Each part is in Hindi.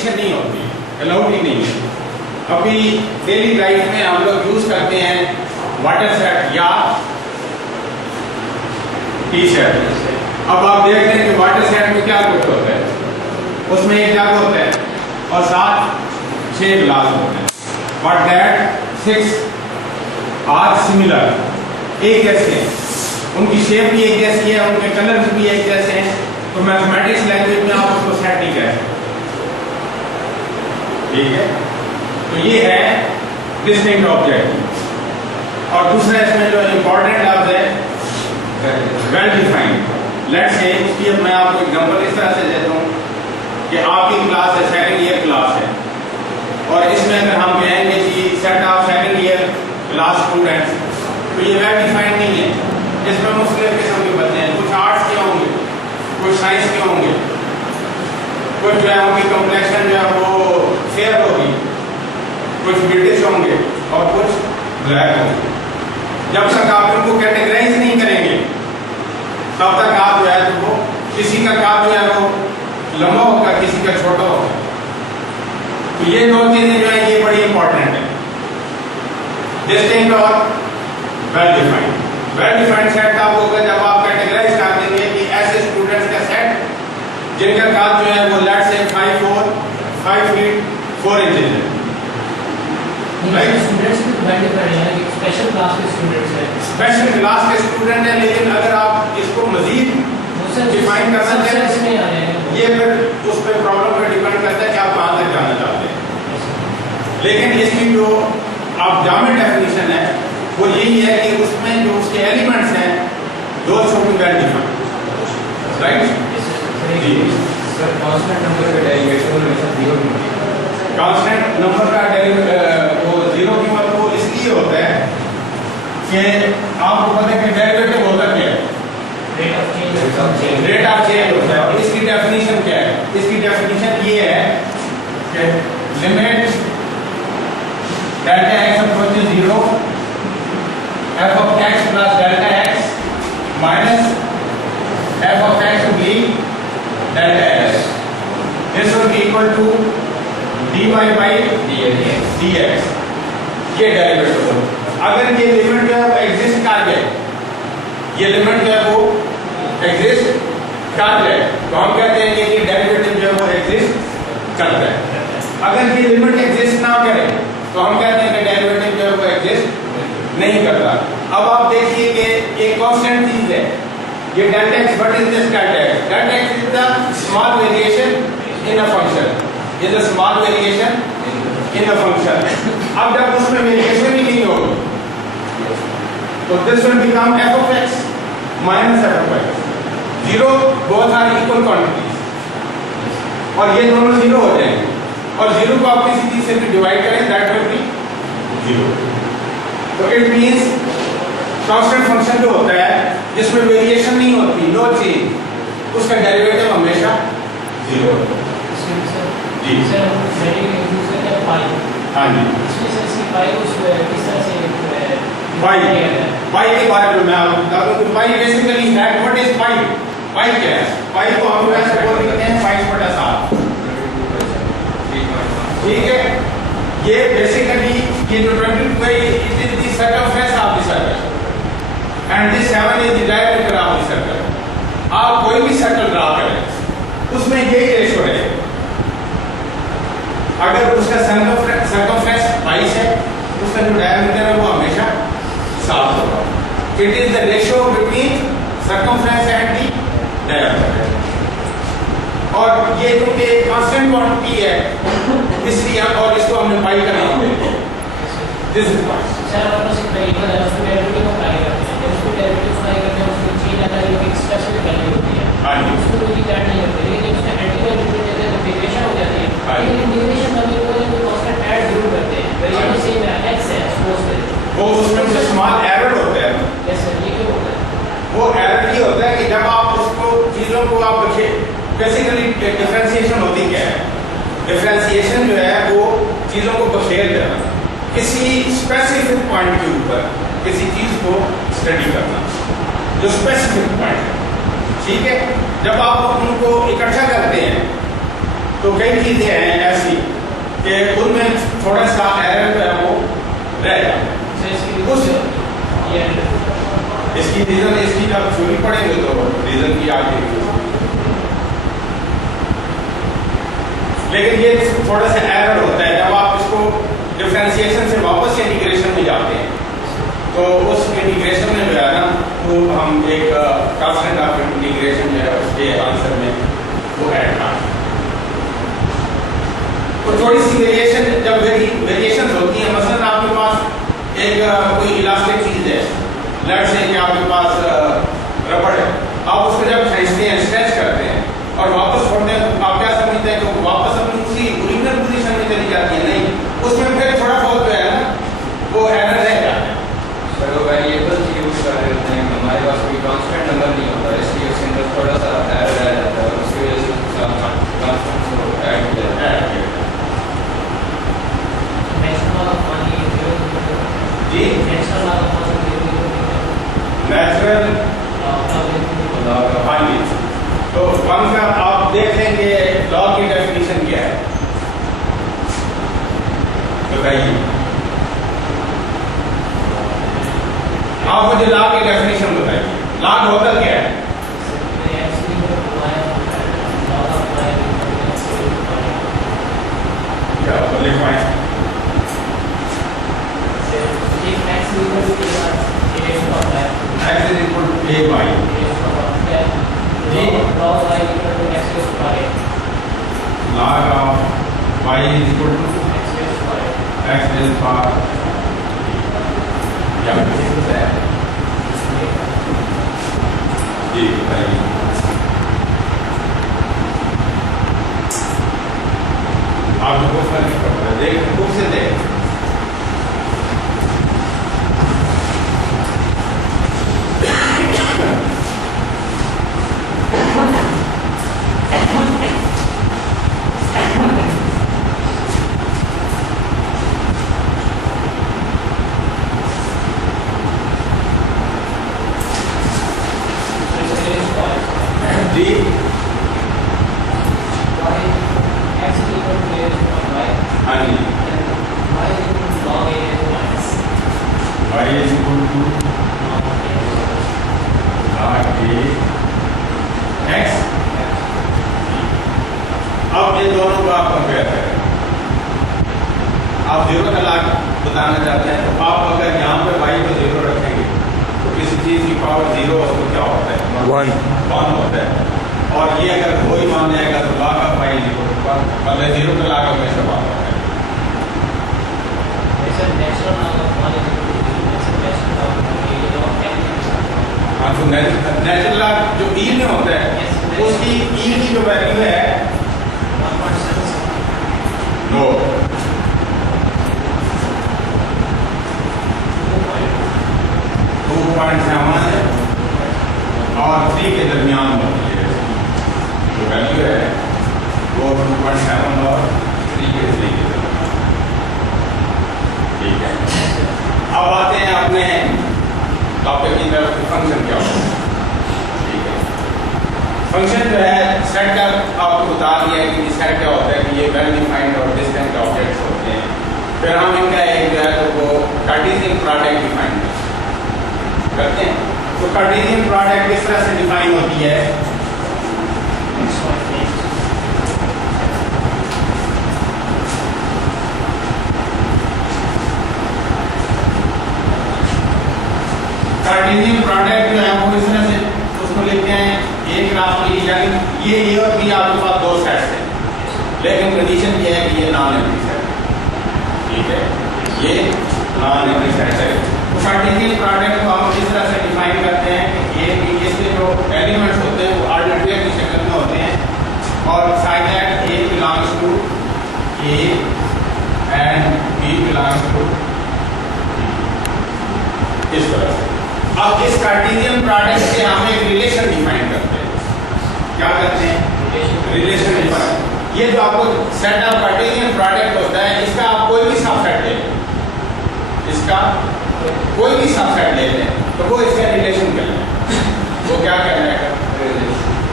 परमिशन नहीं होती, अलाउड ही नहीं है। अभी डेली लाइफ में हम लोग यूज करते हैं वाटर सेट या टी शर्ट। अब आप देख रहे हैं कि वाटर सेट में क्या कुछ होता है, उसमें एक जग होता है और 7-6 गिलास होते हैं, बट दैट 6 आर सिमिलर, एक जैसे हैं, उनकी शेप भी एक जैसी है, उनके कलर्स भी एक जैसे हैं, तो मैथमेटिक्स लैंग्वेज में आप उसको सेट नहीं कह सकते। ठीक है, तो ये है डिस्टिंक्ट ऑब्जेक्ट। और दूसरा इसमें जो इंपॉर्टेंट लफ्ज है वेल डिफाइंड। लेट्स से इसकी मैं आपको एग्जांपल इस तरह से देता हूँ कि आपकी क्लास है, सेकंड ईयर क्लास है, और इसमें अगर हम कहेंगे कि set of second year class students, तो ये वेल डिफाइंड नहीं है। इसमें मुख्तलिफ किस्म के बच्चे हैं, कुछ आर्ट्स के होंगे, कुछ साइंस के होंगे, कुछ जो है उनकी कॉम्प्लेक्शन जो है वो फेयर होगी, कुछ ब्रिटिश होंगे और कुछ ब्लैक होंगे। जब तक आप इनको कैटेगराइज नहीं करेंगे तब तक आप जो है तो वो किसी का काम जो है वो लंबा होगा, किसी का छोटा होगा। तो ये दो चीजें जो है ये बड़ी इंपॉर्टेंट है, डिस्टिंक्ट और well defined. Well defined set आप होगा जब आप कैटेगराइज कर देंगे कि ऐसे स्टूडेंट्स का सेट जिनका काज जो है वो लेट्स से 5 फीट 4 इंचेस है। स्टूडेंट्स भी वेल डिफाइंड है, स्पेशल क्लास के स्टूडेंट्स हैं, स्पेशल क्लास के स्टूडेंट है, लेकिन अगर आप इसको मजीद डिफाइन करना चाहें ये फिर उस पर प्रॉब्लम पर डिपेंड करता है कि आप कहाँ तक जाना चाहते हैं। लेकिन इसकी जो आप जामे डेफिनेशन है वो यही है कि उसमें जो उसके एलिमेंट्स हैं दो छोटे वेल डिफाइंड, राइट जी। सर कांस्टेंट नंबर का डेरिवेशन हमेशा 0 होती है। कांस्टेंट नंबर का वो 0 की मतलब वो इसलिए होता है कि आपको पता है कि डेरिवेटिव होता क्या है, रेट ऑफ चेंज होता है। और इसकी डेफिनेशन क्या है, इसकी डेफिनेशन ये है कि limit delta x approaches 0 f of x plus delta x minus f of x will be delta s. This will be equal to dy by dx। ये डेरिवेटिव होगा। अगर ये लिमिट जो है वो एग्जिस्ट कर जाए, ये लिमिट जो है वो एग्जिस्ट कर जाए, तो हम कहते हैं कि डेरिवेटिव जो है वो एग्जिस्ट करता है। अगर ये लिमिट एग्जिस्ट ना करे तो हम कहते हैं कि डेरिवेटिव जो है वो एग्जिस्ट नहीं करता। अब आप देखिए कि एक कांस्टेंट चीज है ये delta x, what is this delta x? Delta x is the small variation in a function, is the small variation in a function. अब जब उसमें वेरिएशन ही नहीं होगी तो this will become f of x minus f of x। 0 both are equal quantities और ये दोनों 0 हो जाएंगे, और 0 को आप किसी चीज से भी डिवाइड करें दैट विल बी 0। तो इट मींस कांस्टेंट फंक्शन जो होता है जिसमें वेरिएशन नहीं होती, नो चेंज, उसका डेरिवेटिव हमेशा 0 होता है। जी सर सेटिंग यूज करते हैं पाई। हाँ जी, इसमें सर इसकी पाई को किस तरह से पाई के बारे में मैं आपको बता दूं कि पाई बेसिकली है, व्हाट इज पाई? पाई क्या है? पाई को हम ऐसे बोल देते हैं 5/7। ठीक है, ये बेसिकली ये जो 22 है it is the circumference of the circle and this 7 is the diameter of the circle. आप कोई भी सर्कल ड्रा करें उसमें यही रेशो है, अगर उसका सर्कमफरेंस 22 है उसका जो डायमीटर है वो हमेशा 7 होगा। It is the ratio between circumference and the diameter. और ये क्योंकि कांस्टेंट क्वांटिटी है इसलिए और इसको हमने पाई का नाम दिया। This is pi. सर अपन से वेरिएबल है उसको डेरिवेटिव को अप्लाई करते हैं, जब उसको डेरिवेटिव अप्लाई करते हैं उसको चेंज आता है, एक स्पेसिफिक वैल्यू होती है। हां जी, उसको कोई ऐड नहीं करते, लेकिन उसका एंटीवैल्यू लिमिट देते हैं तो वेरिएशन हो जाती है। लेकिन वेरिएशन में कोई कांस्टेंट ऐड जरूर करते हैं, वेरिएबल सेम है x है सपोज करें, वो उसमें कुछ स्मॉल एरर होता है। यस सर, ये क्यों होता है? वो एरर ये होता है कि जब आप उसको चीजों को आप बेसिकली डिफरेंशिएशन होती क्या है? डिफरेंशिएशन जो है वो चीजों को बखेर देना, किसी स्पेसिफिक पॉइंट के ऊपर किसी चीज को स्टडी करना जो स्पेसिफिक पॉइंट है। ठीक है, जब आप उनको इकट्ठा करते हैं तो कई चीजें हैं ऐसी कि उनमें थोड़ा सा एरर जो है वो रह जाता है। So इसकी कुछ ये इसकी रीजन इसकी जब थ्योरी पढ़ेंगे तो रीजन की आगे लेकिन ये थोड़ा सा एरर होता है जब आप इसको डिफरेंशिएशन से वापस इंटीग्रेशन में जाते हैं तो उस इंटीग्रेशन में जो है ना वो हम एक कांस्टेंट ऑफ इंटीग्रेशन जो है उसके आंसर में वो ऐड करते हैं। तो थोड़ी सी वेरिएशन जब वेरिएशन होती है मसलन आपके पास एक कोई इलास्टिक चीज है लेट्स से कि आपके पास रबड़ है आप उसको जब खींचते हैं स्ट्रेच करते हैं और वापस छोड़ते हैं तो आप क्या समझते हैं कि वापस अपनी उसी ओरिजिनल पोजीशन में चली जाती है नहीं उसमें फिर थोड़ा बहुत जो है ना वो एरर रह जाता है। सर वो वेरिएबल्स यूज कर रहे होते हैं हमारे पास कोई कांस्टेंट नंबर नहीं होता इसलिए उसके अंदर थोड़ा सा एरर रह जाता है उसकी वजह से कांस्टेंट को ऐड किया जाता है। जी नेचुरल पानी तो वन का आप देख लेंगे लॉ की डेफिनेशन क्या है बताइए आप मुझे लॉ की डेफिनेशन बताइए लॉ होता क्या है क्या लिखवाएं x is equal to a y log of y is equal to x is power जी बताइए आप लोगों को नहीं पड़ रहा देख बुक से देख बताना चाहते हैं तो आप अगर यहाँ पे y को 0 रखेंगे तो किसी चीज की पावर 0 हो तो क्या होता है 1 होता है और ये अगर कोई मान जाएगा तो log of y is equal to 1 अगर 0 का log हमेशा 1 होता है। हाँ तो नेचुरल लॉग जो e में होता है उसकी e की जो वैल्यू है 2.7 और 3 के दरमियान होती है जो वैल्यू है वो 2.7 और 3 के दरमियान। ठीक है अब आते हैं अपने टॉपिक की तरफ फंक्शन क्या होता है। ठीक है फंक्शन जो है सेट का आपको बता दिया है कि सेट क्या होता है कि ये वेल डिफाइंड और डिस्टेंट ऑब्जेक्ट्स होते हैं फिर हम इनका एक जो है तो वो कार्टेशियन प्रोडक्ट डिफाइन करते हैं। तो कार्टेशियन प्रोडक्ट किस तरह से डिफाइन होती है कार्टेशियन प्रोडक्ट जो है वो इस तरह से उसको लिखते हैं एक ग्राफ के लिए यानी ये ए और बी आपके पास दो सेट्स हैं लेकिन कंडीशन ये है कि ये नॉन एम्प्टी सेट है। ठीक है ये नॉन एम्प्टी सेट है। तो कार्टेशियन प्रोडक्ट को हम इस तरह से डिफाइन करते हैं कि ए बी इसके जो एलिमेंट्स होते हैं वो आर्बिट्रेरी की शक्ल में होते हैं और side that A belongs to A and B belongs to इस तरह से। अब इस कार्टेशियन प्रोडक्ट से हम एक रिलेशन डिफाइन करते हैं। क्या करते हैं रिलेशन डिफाइन। ये जो आपको सेट ऑफ कार्टेशियन प्रोडक्ट होता है इसका आप कोई भी सबसेट ले लें इसका कोई भी सबसेट ले लें तो वो इसका रिलेशन कहलाएगा। वो क्या कहलाएगा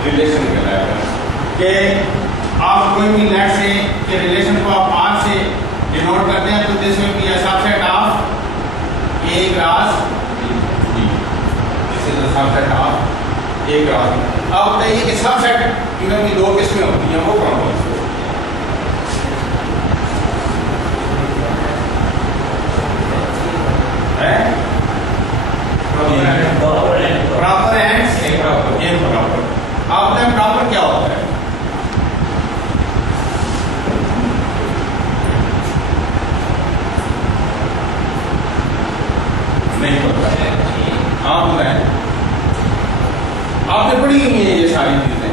रिलेशन कहलाएगा कि आप कोई भी लेट से के रिलेशन को आप आर से डिनोट करते हैं तो this will be a subset of A cross B. This is the subset of A cross B. अब बताइए कि सबसेट इनमें दो किस्में होती हैं, वो कौन कौन सी है? Proper and improper. इम्प्रॉपर आप बताएं प्रॉपर क्या होता है? नहीं पता है। आप बताएं, आपने पढ़ी हुई है ये सारी चीजें?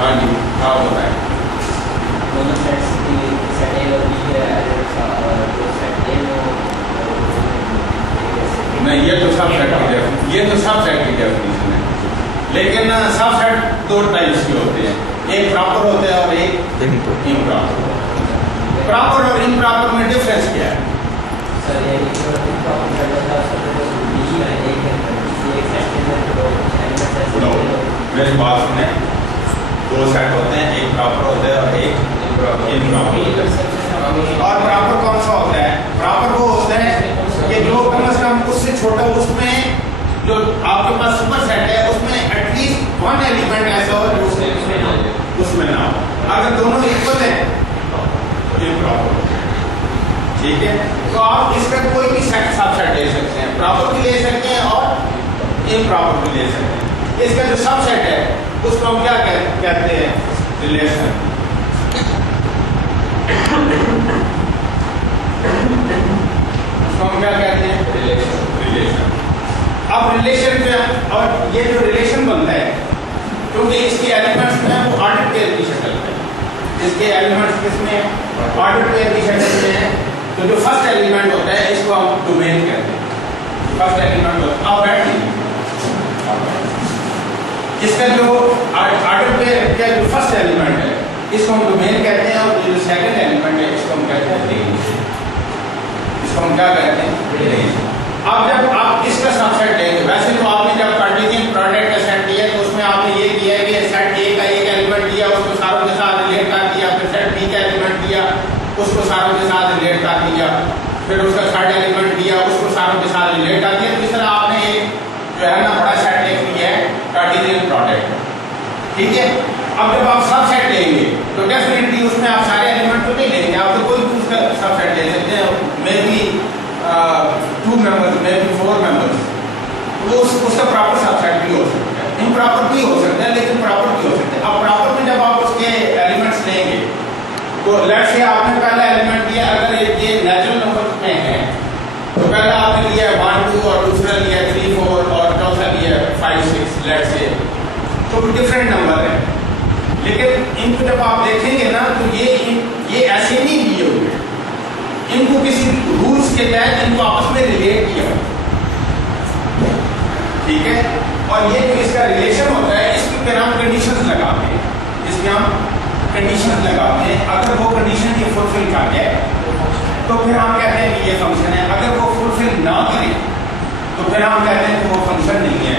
हाँ जी, आप बताएं। दोनों सेट्स की सेट ए और बी है, और जो सेट ए वो नहीं, ये तो सब सेट की डेफिनेशन है, लेकिन सब सेट दो टाइप्स के होते हैं, एक प्रॉपर होता है और एक इम्प्रॉपर। प्रॉपर और इम्प्रॉपर में डिफरेंस क्या है? सर ये जो प्रॉपर सेट होता है उसको बी है एक सेट के अंदर दो एलिमेंट्स नो, ऐसे मेरी बात सुने, दो सेट होते हैं, एक प्रॉपर होता है और एक इम्प्रॉपर। और प्रॉपर कौन सा होता है? प्रॉपर वो होता है कि जो कम से कम उससे छोटा, उसमें जो आपके पास सुपर सेट है उसमें एटलीस्ट वन एलिमेंट ऐसा हो जो उसमें ना हो। अगर दोनों इक्वल हैं तो इम्प्रॉपर। ठीक है, तो आप इसका कोई भी सेट सबसेट ले सकते हैं, प्रॉपर भी ले सकते हैं और इम्प्रॉपर भी ले सकते हैं। इसका जो सबसेट है उसको हम क्या कहते हैं? रिलेशन। उसको हम क्या कहते हैं? रिलेशन। अब रिलेशन में, और ये जो रिलेशन बनता है, क्योंकि इसके एलिमेंट्स में वो ऑर्डर पेयर की शक्ल में, इसके एलिमेंट्स किसमें ऑर्डर पेयर की शक्ल में है, तो जो फर्स्ट एलिमेंट होता है इसको हम डोमेन कहते हैं। फर्स्ट एलिमेंट होता है, अब बैठिए, इसका जो ऑर्डर पेयर का जो फर्स्ट एलिमेंट है इसको हम डोमेन कहते हैं, और जो सेकंड एलिमेंट है इसको हम कहते हैं रेंज। इसको हम क्या कहते हैं? रेंज। अब जब आप इसका सबसेट लेंगे, वैसे तो आपने जब कार्टेशियन प्रोडक्ट का सेट लिया तो उसमें आपने ये किया है कि सेट ए का एक एलिमेंट दिया, उसको सारों के साथ रिलेट कर दिया, फिर सेट बी का एलिमेंट दिया, उसको सारों के साथ रिलेट कर दिया, फिर उसका थर्ड एलिमेंट दिया, उसको सारों के साथ रिलेट कर दिया। तो इस तरह आपने एक जो है ना बड़ा सेट लिख लिया है कार्टेशियन प्रोडक्ट। ठीक है, अब जब आप सबसेट लेंगे तो डेफिनेटली उसमें आप सारे एलिमेंट तो नहीं लेंगे, आप तो कोई भी उसका सबसेट ले सकते हैं, may be 2 members, may be 4 members, वो उसका प्रॉपर सबसेट भी हो सकता है, इम्प्रॉपर भी हो सकता है, लेकिन प्रॉपर भी हो सकता है। अब प्रॉपर में जब आप उसके एलिमेंट्स लेंगे तो लेट्स से आपने पहला एलिमेंट दिया, अगर ये नेचुरल नंबर में है तो पहला आपने लिया 1 2 और दूसरा लिया 3 4 और चौथा लिया 5 6, लेट्स से, तो डिफरेंट नंबर है, लेकिन इनको जब आप देखेंगे ना तो ये ऐसे नहीं लिए हुए, इनको किसी रूल्स के तहत इनको आपस में रिलेट किया हुआ। ठीक है, और ये जो इसका रिलेशन होता है इसके फिर हम कंडीशंस लगाते हैं, इसमें हम कंडीशंस लगाते हैं। अगर वो कंडीशन ये फुलफिल कर जाए तो फिर हम कहते हैं कि ये फंक्शन है, अगर वो फुलफिल ना करे तो फिर हम कहते हैं कि वो फंक्शन नहीं है।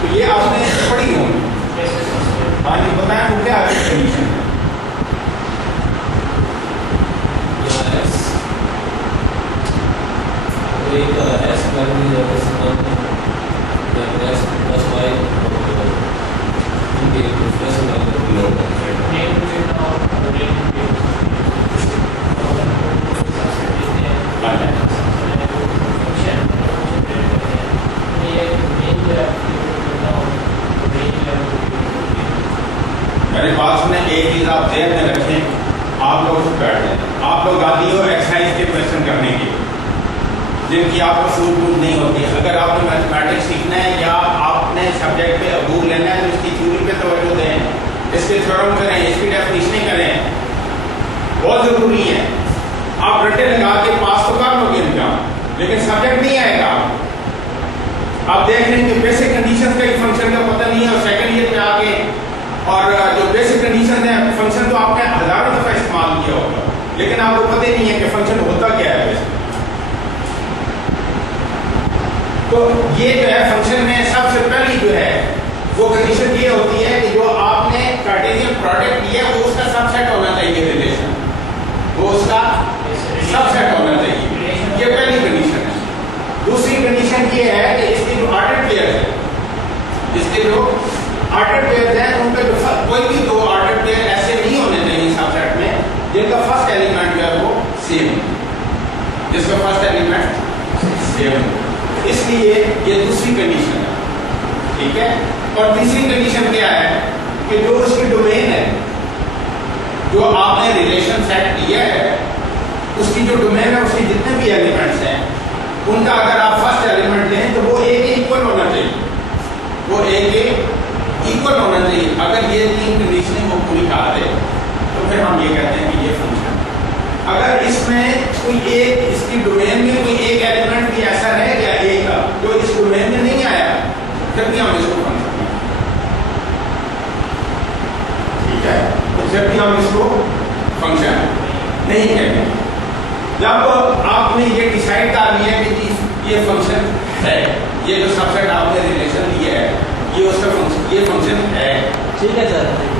तो ये आपने पढ़ी होंगी। हाँ जी, बताएं वो क्या है कंडीशन? मेरी बात सुने, एक चीज आप ध्यान में रखें, आप लोग बैठ जाए, आप लोग आती हो एक्सरसाइज के क्वेश्चन करने के जिनकी आपको सूझबूझ नहीं होती। अगर आपने मैथमेटिक्स सीखना है या आपने सब्जेक्ट पे अबूर लेना है तो इसकी थ्योरी पे तवज्जो दें, इसके थ्योरम करें, इसकी डेफिनेशन करें, बहुत जरूरी है। आप रट्टे लगा के पास तो कर लोगे एग्जाम, लेकिन सब्जेक्ट नहीं आएगा। आप देख रहे हैं कि बेसिक कंडीशन का फंक्शन का पता नहीं है, और सेकंड ईयर पे आके और जो बेसिक कंडीशन है, फंक्शन तो आपने हजारों दफा इस्तेमाल किया होगा, लेकिन आपको पता ही नहीं है कि फंक्शन होता क्या है वैसे। तो ये जो है फंक्शन में सबसे पहली जो है वो कंडीशन ये होती है कि जो आपने कार्टेशियन प्रोडक्ट लिया है वो उसका सबसेट होना चाहिए रिलेशन, वो उसका सबसेट होना चाहिए, ये पहली कंडीशन है। दूसरी कंडीशन ये है कि इसके जो ऑर्डर पेयर है, इसके जो ऑर्डर पेयर हैं उनका जो कोई भी दो ऑर्डर पेयर ऐसे नहीं होने चाहिए सबसेट में जिनका फर्स्ट एलिमेंट जो है वो सेम हो, जिसका फर्स्ट एलिमेंट सेम हो। इसलिए ये दूसरी कंडीशन है, ठीक है। और तीसरी कंडीशन क्या है कि जो उसकी डोमेन है, जो आपने रिलेशन सेट किया है, उसकी जो डोमेन है, उसके जितने भी एलिमेंट्स हैं उनका अगर आप फर्स्ट एलिमेंट लें तो वो एक इक्वल होना चाहिए, वो एक इक्वल होना चाहिए। अगर ये तीन कंडीशनें वो पूरी कर दे तो फिर हम ये कहते हैं कि ये फंक्शन। अगर इसमें कोई एक, इसकी डोमेन में कोई एक एलिमेंट भी ऐसा रह गया एक का जो इस डोमेन में नहीं आया, जब भी हम इसको फंक्शन, ठीक है, जब भी हम इसको फंक्शन नहीं कहते। जब आपने ये डिसाइड कर लिया कि ये फंक्शन है, ये जो सबसेट आपने रिलेशन लिया है ये उसका फंक्शन, ये फंक्शन है, ठीक है सर।